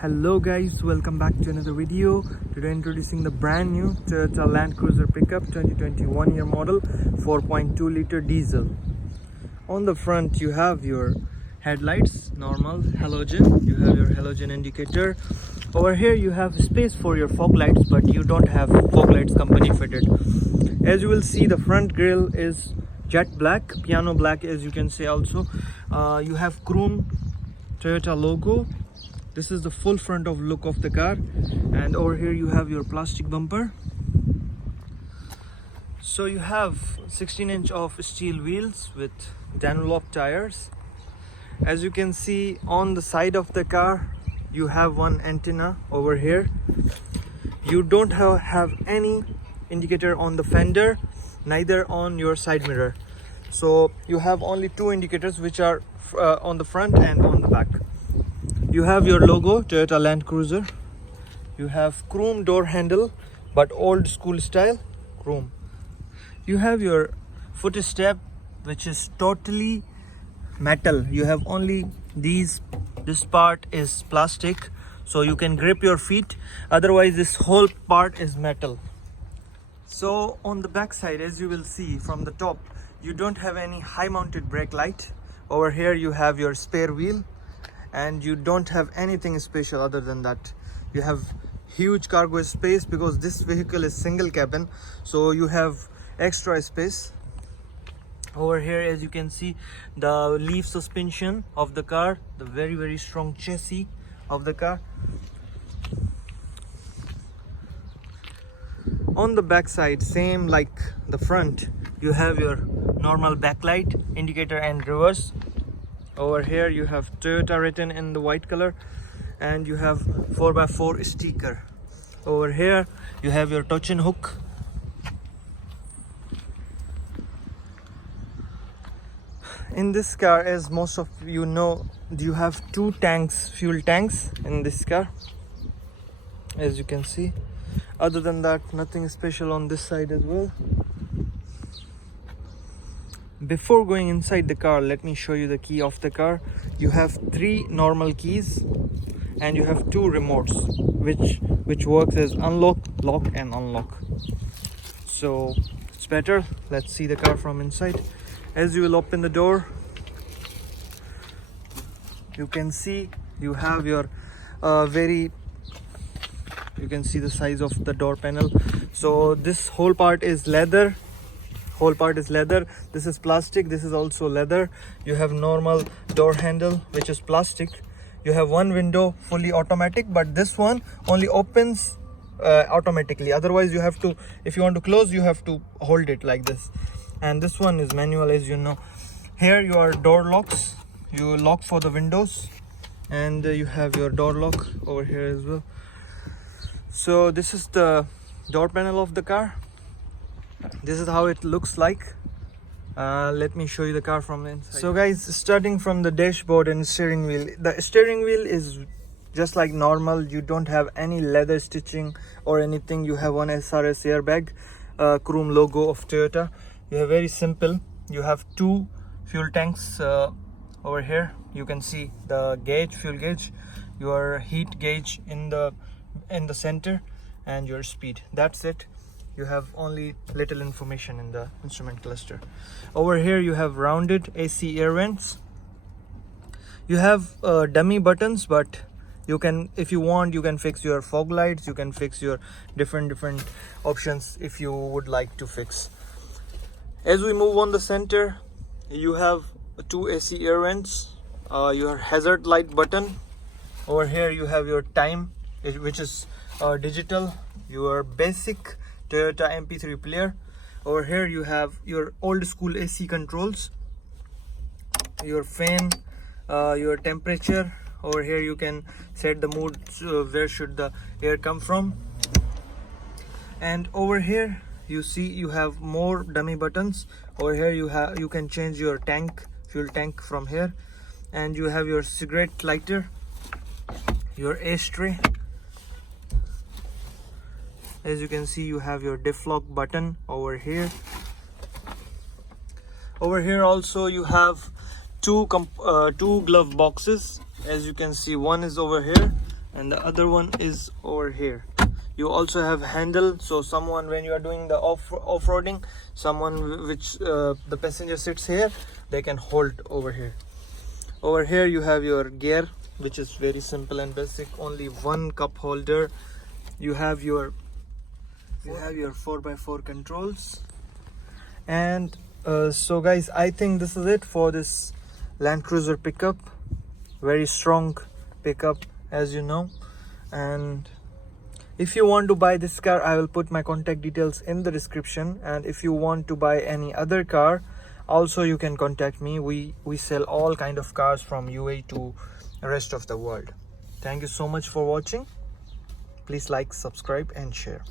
Hello guys, welcome back to another video. Today introducing the brand new Toyota Land Cruiser pickup 2021 year model 4.2 liter diesel. On the front you have your headlights, normal halogen. You have your halogen indicator. Over here you have space for your fog lights, but you don't have fog lights company fitted. As you will see, the front grille is jet black, piano black as you can see also. You have chrome Toyota logo. This is the full front of look of the car, and over here you have your plastic bumper. So you have 16-inch of steel wheels with Dunlop tires. As you can see on the side of the car, you have one antenna over here. You don't have any indicator on the fender, neither on your side mirror. So you have only two indicators, which are on the front and on the back. You have your logo Toyota Land Cruiser. You have chrome door handle, but old school style chrome. You have your footstep, which is totally metal. You have only this part is plastic, so you can grip your feet, otherwise this whole part is metal. So on the back side, as you will see from the top, you don't have any high mounted brake light. Over here you have your spare wheel, and you don't have anything special other than that. You have huge cargo space because this vehicle is single cabin, so you have extra space. Over here, as you can see, the leaf suspension of the car, the very strong chassis of the car. On the back side, same like the front, you have your normal backlight indicator and reverse. Over here you have Toyota written in the white color, and you have 4x4 sticker. Over here you have your touch and hook. In this car, as most of you know, you have two tanks, fuel tanks in this car, as you can see. Other than that, nothing special on this side as well. Before going inside the car, let me show you the key of the car. You have three normal keys, and you have two remotes, which works as unlock, lock and unlock. So it's better. Let's see the car from inside. As you will open the door, you can see you have your you can see the size of the door panel. So this whole part is leather. This is plastic, this is also leather. You have normal door handle, which is plastic. You have one window fully automatic, but this one only opens automatically. Otherwise you have to, if you want to close, you have to hold it like this. And this one is manual, as you know. Here your door locks, you lock for the windows, and you have your door lock over here as well. So this is the door panel of the car. This is how it looks like. Let me show you the car from the inside. So guys, starting from the dashboard and steering wheel, the steering wheel is just like normal. You don't have any leather stitching or anything. You have one SRS airbag, chrome logo of Toyota. You have very simple. You have two fuel tanks over here. You can see the gauge, fuel gauge, your heat gauge in the center, and your speed. That's it. You have only little information in the instrument cluster. Over here you have rounded AC air vents. You have dummy buttons, but you can, if you want, you can fix your fog lights. You can fix your different options if you would like to fix. As we move on the center, you have two AC air vents, your hazard light button. Over here you have your time, which is digital, your basic Toyota MP3 player. Over here you have your old school AC controls, your fan, your temperature. Over here you can set the mood, where should the air come from. And over here you see you have more dummy buttons. Over here you can change your tank, fuel tank from here. And you have your cigarette lighter, your ashtray. As you can see, you have your diff lock button over here. Over here also you have two glove boxes. As you can see, one is over here and the other one is over here. You also have handle, so someone, when you are doing the off-roading, someone which the passenger sits here, they can hold over here. Over here you have your gear, which is very simple and basic, only one cup holder. You have your 4x4 controls. And so guys, I think this is it for this Land Cruiser pickup. Very strong pickup, as you know. And if you want to buy this car, I will put my contact details in the description. And if you want to buy any other car, also you can contact me. We sell all kind of cars from UAE to the rest of the world. Thank you so much for watching. Please like, subscribe and share.